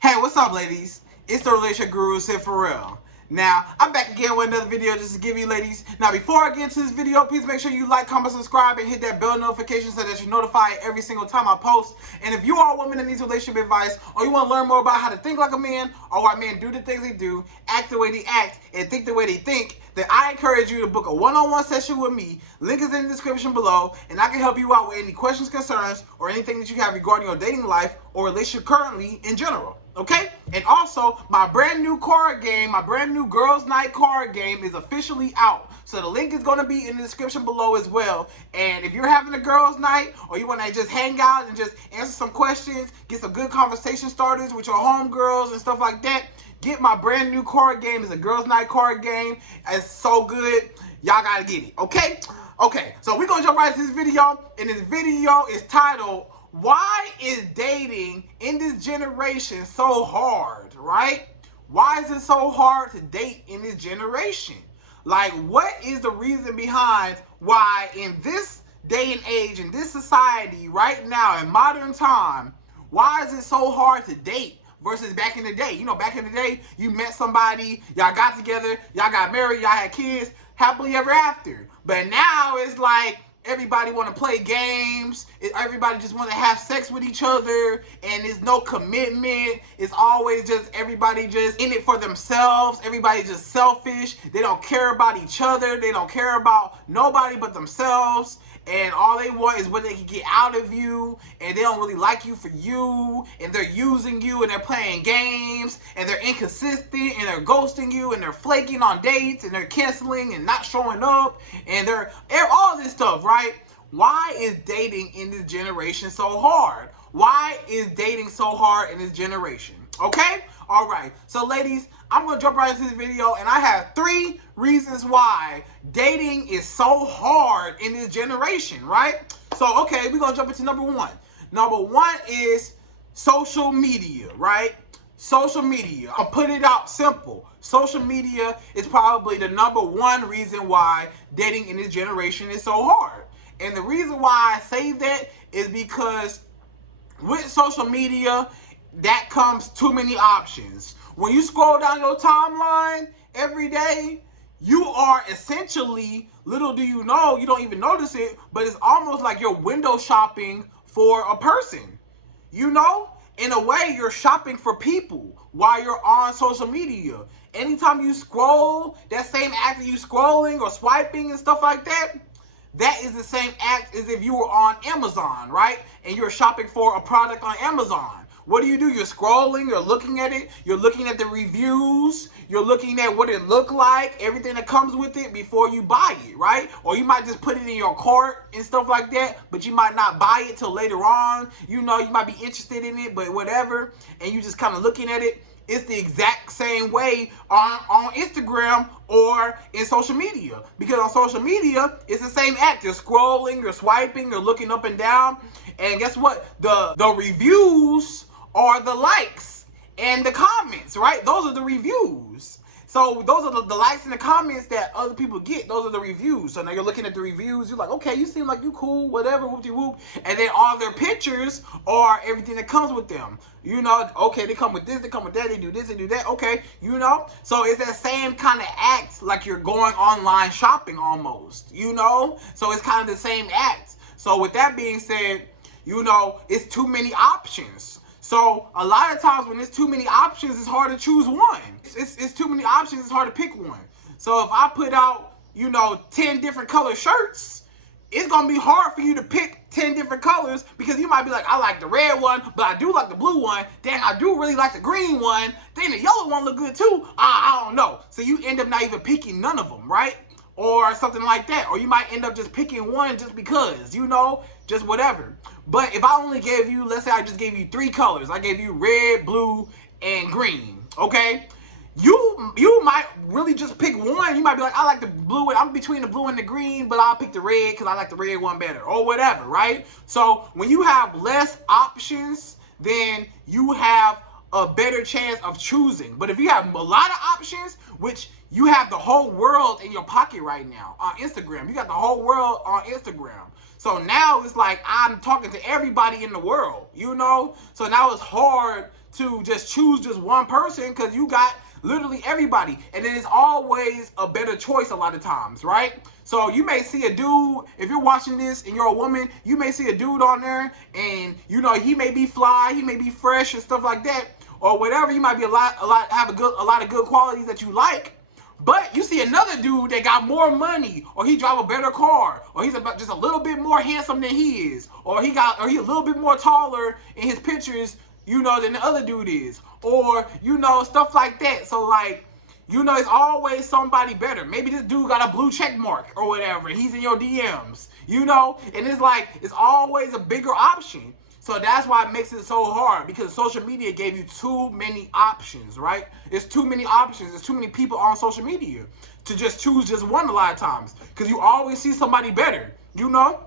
Hey, what's up, ladies? It's the Relationship Guru, Sid Pharrell. Now, I'm back again with another video just to give you ladies. Now, before I get into this video, please make sure you like, comment, subscribe, and hit that bell notification so that you're notified every single time I post. And if you are a woman that needs relationship advice, or you want to learn more about how to think like a man, or why men do the things they do, act the way they act, and think the way they think, then I encourage you to book a one-on-one session with me. Link is in the description below, and I can help you out with any questions, concerns, or anything that you have regarding your dating life or relationship currently in general. Okay? And also, my brand new card game, my brand new Girls Night card game is officially out. So the link is going to be in the description below as well. And if you're having a girls night, or you want to just hang out and just answer some questions, get some good conversation starters with your homegirls and stuff like that, get my brand new card game. It's a Girls Night card game. It's so good. Y'all got to get it. Okay? Okay, so we're going to jump right into this video. And this video is titled, why is dating in this generation so hard, right? Why is it so hard to date in this generation? Like, what is the reason behind why in this day and age, in this society, right now, in modern time, why is it so hard to date versus back in the day? You know, back in the day, you met somebody, y'all got together, y'all got married, y'all had kids, happily ever after. But now it's like, everybody want to play games. Everybody just want to have sex with each other, and there's no commitment. It's always just everybody just in it for themselves. Everybody just selfish. They don't care about each other. They don't care about nobody but themselves. And all they want is what they can get out of you, and they don't really like you for you, and they're using you, and they're playing games, and they're inconsistent, and they're ghosting you, and they're flaking on dates, and they're canceling and not showing up, and they're all this stuff, right? Why is dating in this generation so hard? Why is dating so hard in this generation? Okay? All right. So, ladies, I'm going to jump right into this video, and I have 3 reasons why dating is so hard in this generation, right? So, okay, we're going to jump into number 1. Number 1 is social media, right? Social media. I'll put it out simple. Social media is probably the number 1 reason why dating in this generation is so hard. And the reason why I say that is because with social media, that comes too many options. When you scroll down your timeline every day, you are essentially, little do you know, you don't even notice it, but it's almost like you're window shopping for a person. You know? In a way, you're shopping for people while you're on social media. Anytime you scroll, that same act of you scrolling or swiping and stuff like that, that is the same act as if you were on Amazon, right? And you're shopping for a product on Amazon. What do? You're scrolling, you're looking at it, you're looking at the reviews, you're looking at what it looked like, everything that comes with it before you buy it, right? Or you might just put it in your cart and stuff like that, but you might not buy it till later on. You know, you might be interested in it, but whatever, and you just kind of looking at it. It's the exact same way on Instagram or in social media. Because on social media, it's the same act. You're scrolling, you're swiping, you're looking up and down. And guess what? The reviews are the likes and the comments, right? Those are the reviews. So those are the likes and the comments that other people get. Those are the reviews. So now you're looking at the reviews. You're like, okay, you seem like you cool, whatever, whoop-de-whoop. And then all their pictures are everything that comes with them. You know, okay, they come with this, they come with that, they do this, they do that. Okay, you know? So it's that same kind of act like you're going online shopping almost, you know? So it's kind of the same act. So with that being said, you know, it's too many options. So a lot of times when there's too many options, it's hard to choose one. It's too many options, it's hard to pick one. So if I put out, you know, 10 different color shirts, it's going to be hard for you to pick 10 different colors because you might be like, I like the red one, but I do like the blue one. Dang, I do really like the green one. Then the yellow one look good too. I don't know. So you end up not even picking none of them, right? Or something like that. Or you might end up just picking one just because, you know, just whatever. But if I only gave you, let's say I just gave you 3 colors. I gave you red, blue, and green, okay? You might really just pick one. You might be like, I like the blue, I'm between the blue and the green, but I'll pick the red because I like the red one better, or whatever, right? So when you have less options, then you have a better chance of choosing. But if you have a lot of options, which you have the whole world in your pocket right now on Instagram. You got the whole world on Instagram. So now it's like I'm talking to everybody in the world, you know? So now it's hard to just choose just one person, because you got literally everybody. And then it's always a better choice a lot of times, right? So you may see a dude, if you're watching this and you're a woman, you may see a dude on there, and you know, he may be fly, he may be fresh and stuff like that, or whatever. He might be have a lot of good qualities that you like. But you see another dude that got more money, or he drive a better car, or he's about just a little bit more handsome than he is, or he a little bit more taller in his pictures, you know, than the other dude is, or, you know, stuff like that. So, like, you know, it's always somebody better. Maybe this dude got a blue check mark or whatever. He's in your DMs, you know, and it's like, it's always a bigger option. So that's why it makes it so hard, because social media gave you too many options, right? It's too many options. There's too many people on social media to just choose just one a lot of times, because you always see somebody better, you know?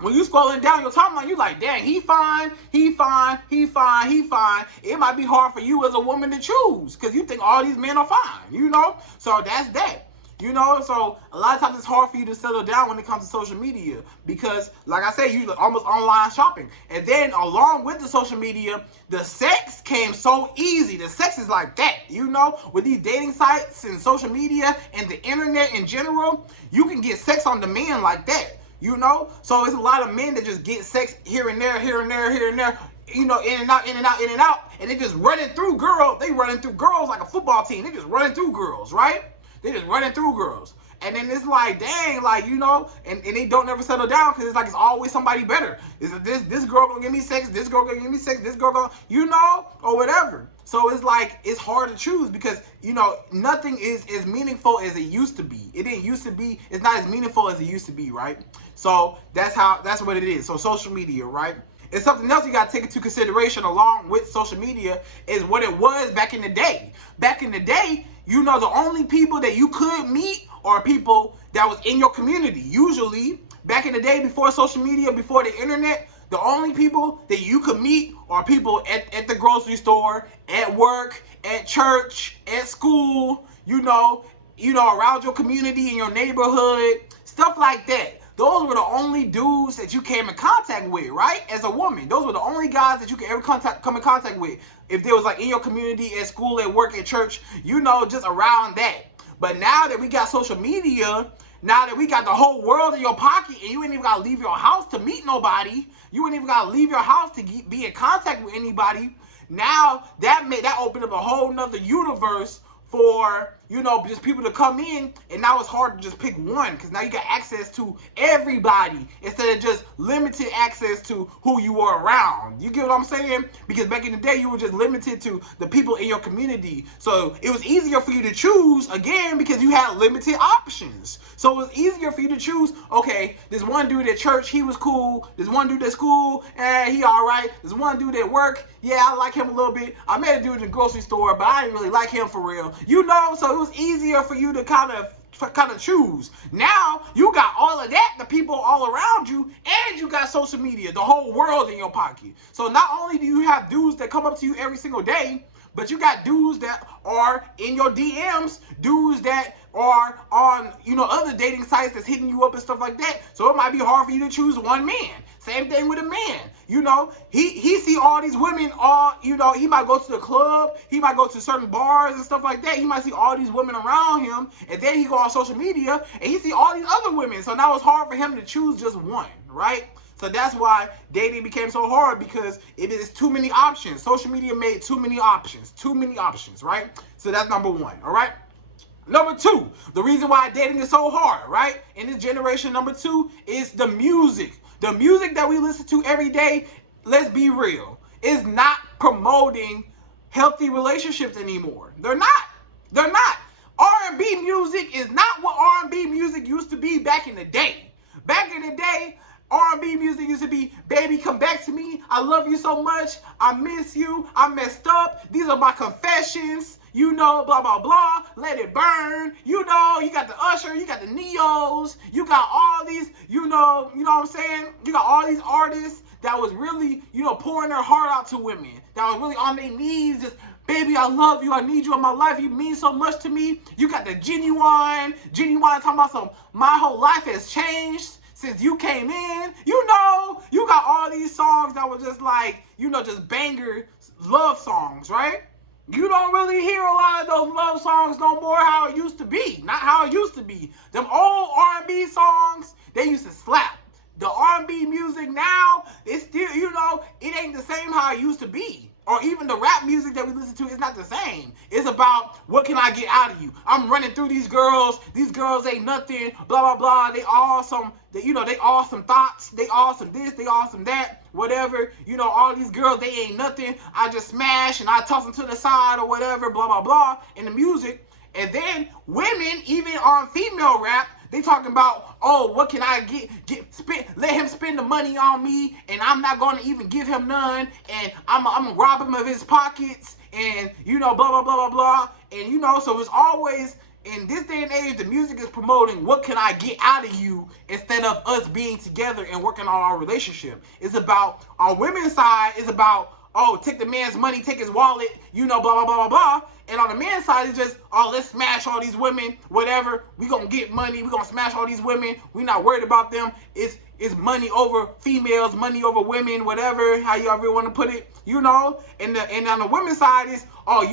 When you scrolling down your timeline, you like, dang, he fine, he fine, he fine, he fine. It might be hard for you as a woman to choose, because you think all these men are fine, you know? So that's that. You know, so a lot of times it's hard for you to settle down when it comes to social media, because, like I said, you almost online shopping. And then along with the social media, the sex came so easy. The sex is like that, you know, with these dating sites and social media and the internet in general, you can get sex on demand like that, you know. So it's a lot of men that just get sex here and there, here and there, here and there, you know, in and out, in and out, in and out, and they just running through girls. They running through girls like a football team. They just running through girls, right? They just running through girls. And then it's like, dang, like, you know, and they don't ever settle down, because it's like it's always somebody better. Is this girl gonna give me sex? This girl gonna give me sex? This girl gonna, you know, or whatever. So it's like, it's hard to choose, because, you know, nothing is as meaningful as it used to be. It didn't used to be, it's not as meaningful as it used to be, right? So that's what it is. So social media, right? And something else you got to take into consideration along with social media is what it was back in the day. Back in the day, you know, the only people that you could meet are people that was in your community. Usually, back in the day, before social media, before the internet, the only people that you could meet are people at the grocery store, at work, at church, at school, you know, around your community, in your neighborhood, stuff like that. Those were the only dudes that you came in contact with, right? As a woman, those were the only guys that you could ever come in contact with. If they was like in your community, at school, at work, at church, you know, just around that. But now that we got social media, now that we got the whole world in your pocket, and you ain't even gotta leave your house to meet nobody, you ain't even gotta leave your house to be in contact with anybody. Now that opened up a whole nother universe for, you know, just people to come in, and now it's hard to just pick one, because now you got access to everybody instead of just limited access to who you are around. You get what I'm saying? Because back in the day, you were just limited to the people in your community. So it was easier for you to choose, again, because you had limited options. So it was easier for you to choose, okay, this one dude at church, he was cool. This one dude at school, he all right. This one dude at work, yeah, I like him a little bit. I met a dude in the grocery store, but I didn't really like him for real. You know, so it was easier for you to kind of choose. Now you got all of that, the people all around you, and you got social media, the whole world in your pocket. So not only do you have dudes that come up to you every single day, but you got dudes that are in your DMs, dudes that are on, you know, other dating sites that's hitting you up and stuff like that. So it might be hard for you to choose one man. Same thing with a man. You know, he see all these women, you know, he might go to the club, he might go to certain bars and stuff like that. He might see all these women around him, and then he go on social media and he see all these other women. So now it's hard for him to choose just one, right? So that's why dating became so hard, because it is too many options. Social media made too many options, right? So that's number one, all right? Number two, the reason why dating is so hard, right? In this generation, number two is the music. The music that we listen to every day, let's be real, is not promoting healthy relationships anymore. They're not. They're not. R&B music is not what R&B music used to be back in the day. Back in the day, R&B music used to be, baby, come back to me. I love you so much. I miss you. I messed up. These are my confessions. You know, blah, blah, blah. Let it burn. You know, you got the Usher. You got the Neos. You got all these, you know what I'm saying? You got all these artists that was really, you know, pouring their heart out to women. That was really on their knees, just, baby, I love you. I need you in my life. You mean so much to me. You got the Genuine talking about some, my whole life has changed since you came in. You know, you got all these songs that were just like, you know, just bangers love songs, right? You don't really hear a lot of those love songs no more how it used to be. Not how it used to be. Them old R&B songs, they used to slap. The R&B music now, it's still, it ain't the same how it used to be. Or even the rap music that we listen to is not the same. It's about, what can I get out of you? I'm running through these girls ain't nothing, blah, blah, blah. They all some thoughts. They all some this, they all some that, whatever. All these girls, they ain't nothing. I just smash and I toss them to the side or whatever, blah, blah, blah, in the music. And then women, even on female rap, they talking about, oh, what can I let him spend the money on me, and I'm not going to even give him none, and I'm going to rob him of his pockets, and, blah, blah, blah, blah, blah. And, so it's always, in this day and age, the music is promoting what can I get out of you instead of us being together and working on our relationship. It's about, on women's side, it's about, oh, take the man's money, take his wallet, blah, blah, blah, blah, blah. And on the man's side, it's just, oh, let's smash all these women, whatever. We gonna get money. We gonna smash all these women. We not worried about them. It's money over females, money over women, whatever, how you ever want to put it, And on the women's side is, oh,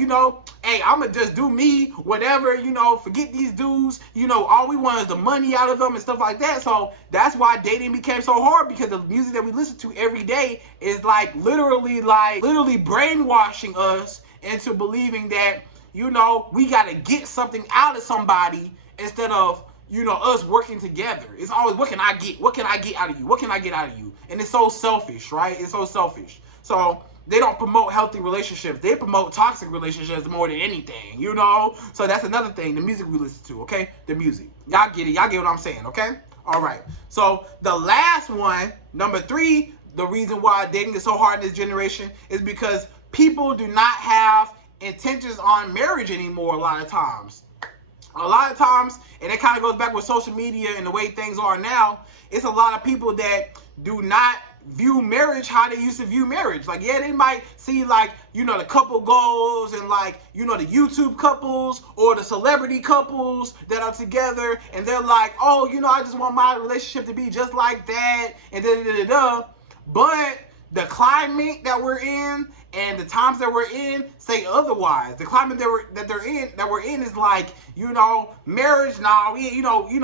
hey, I'ma just do me, whatever, forget these dudes. All we want is the money out of them and stuff like that. So that's why dating became so hard, because the music that we listen to every day is literally brainwashing us into believing that, we got to get something out of somebody instead of, us working together. It's always, what can I get? What can I get out of you? What can I get out of you? And it's so selfish, right? It's so selfish. So they don't promote healthy relationships. They promote toxic relationships more than anything, So that's another thing, the music we listen to, okay? The music. Y'all get it. Y'all get what I'm saying, okay? All right. So the last one, number 3, the reason why dating is so hard in this generation is because people do not have intentions on marriage anymore a lot of times. And it kind of goes back with social media and the way things are now, it's a lot of people that do not view marriage how they used to view marriage. Like, yeah, they might see, the couple goals and, the YouTube couples or the celebrity couples that are together, and they're like, oh, I just want my relationship to be just like that, and da-da-da-da-da. But the climate that we're in and the times that we're in say otherwise. The climate that we're in is like, marriage now.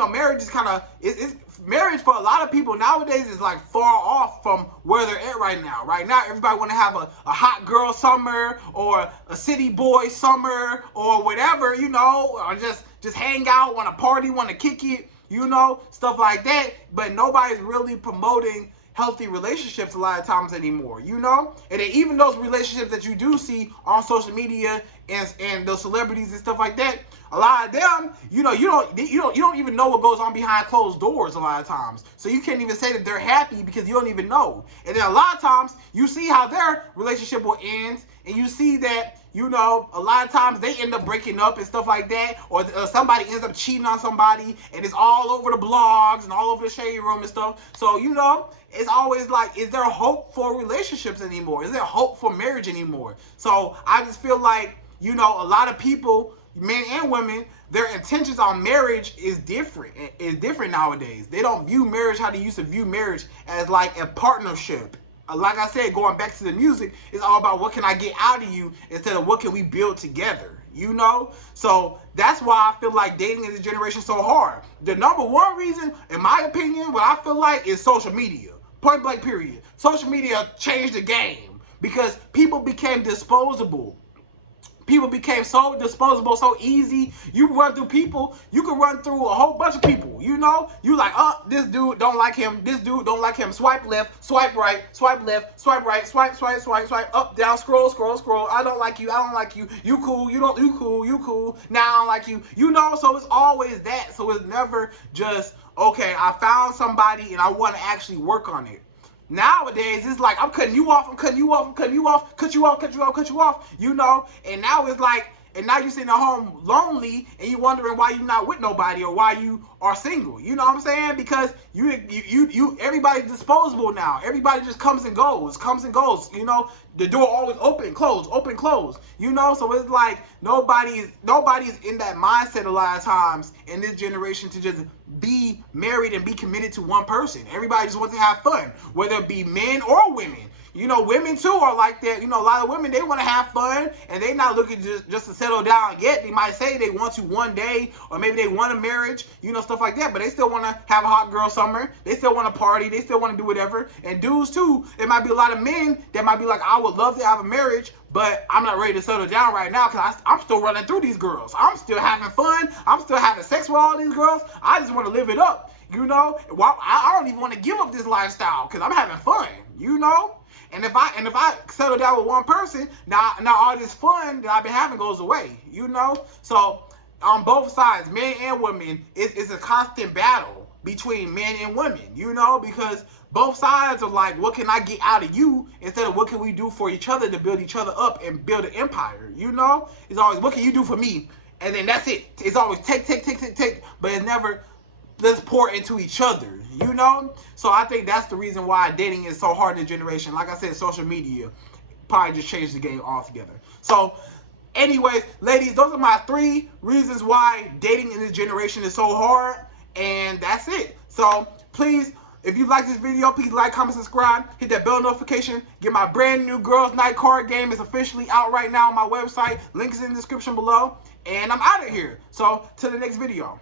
Marriage is kind of it's marriage for a lot of people nowadays is like far off from where they're at right now. Right now, everybody want to have a hot girl summer or a city boy summer or whatever, or just hang out, want to party, want to kick it, stuff like that. But nobody's really promoting healthy relationships a lot of times anymore, And then even those relationships that you do see on social media and those celebrities and stuff like that, a lot of them, you don't even know what goes on behind closed doors a lot of times. So you can't even say that they're happy because you don't even know. And then a lot of times you see how their relationship will end, and you see that, a lot of times they end up breaking up and stuff like that, or somebody ends up cheating on somebody, and it's all over the blogs and all over the shade room and stuff. So, it's always like, is there hope for relationships anymore? Is there hope for marriage anymore? So I just feel like, a lot of people, men and women, their intentions on marriage is different. It's different nowadays. They don't view marriage how they used to view marriage, as like a partnership. Like I said, going back to the music, it's all about what can I get out of you instead of what can we build together, So that's why I feel like dating in this generation is so hard. The number one reason, in my opinion, what I feel like is social media. Point blank period. Social media changed the game because people became disposable. People became so disposable, so easy. You run through people, you can run through a whole bunch of people, You like, oh, this dude don't like him, this dude don't like him. Swipe left, swipe right, swipe left, swipe right, swipe, up, down, scroll. I don't like you. You cool, you cool. Now I don't like you. So it's always that. So it's never just, okay, I found somebody and I want to actually work on it. Nowadays, it's like, I'm cutting you off, cut you off, And now it's like, and now you're sitting at home lonely and you're wondering why you're not with nobody or why you are single. You know what I'm saying? Because you everybody's disposable now. Everybody just comes and goes. The door always open, close. So it's like nobody's in that mindset a lot of times in this generation to just be married and be committed to one person. Everybody just wants to have fun, whether it be men or women. You know, women too are like that. You know, a lot of women, they want to have fun and they not looking just to settle down yet. They might say they want to one day, or maybe they want a marriage, you know, stuff like that. But they still want to have a hot girl summer. They still want to party. They still want to do whatever. And dudes too, it might be a lot of men that might be like, I would love to have a marriage, but I'm not ready to settle down right now because I'm still running through these girls. I'm still having fun. I'm still having sex with all these girls. I just want to live it up, you know. Well, I don't even want to give up this lifestyle because I'm having fun, you know. And if I settle down with one person, now all this fun that I've been having goes away, you know. So on both sides, men and women, it's a constant battle between men and women, you know, because both sides are like, what can I get out of you instead of what can we do for each other to build each other up and build an empire, you know. It's always, what can you do for me? And then that's it. It's always take, but it's never, let's pour into each other, you know. So I think that's the reason why dating is so hard in this generation. Like I said, social media probably just changed the game altogether. So anyways, ladies, those are my 3 reasons why dating in this generation is so hard, and that's it. So please, if you like this video, please like, comment, subscribe, hit that bell notification, get my brand new Girls Night card game. It's officially out right now on my website. Link is in the description below, and I'm out of here. So till the next video.